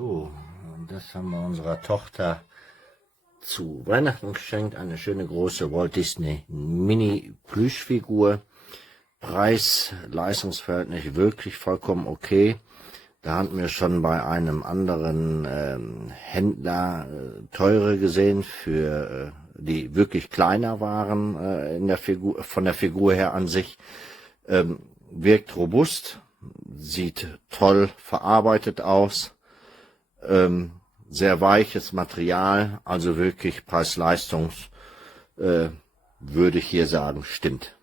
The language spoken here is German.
So, und das haben wir unserer Tochter zu Weihnachten geschenkt. Eine schöne große Walt Disney Mini Plüschfigur. Preis-Leistungsverhältnis wirklich vollkommen okay. Da hatten wir schon bei einem anderen Händler teure gesehen, für die wirklich kleiner waren in der Figur, von der Figur her an sich. Wirkt robust, sieht toll verarbeitet aus, sehr weiches Material, also wirklich Preis-Leistungs, würde ich hier sagen, stimmt.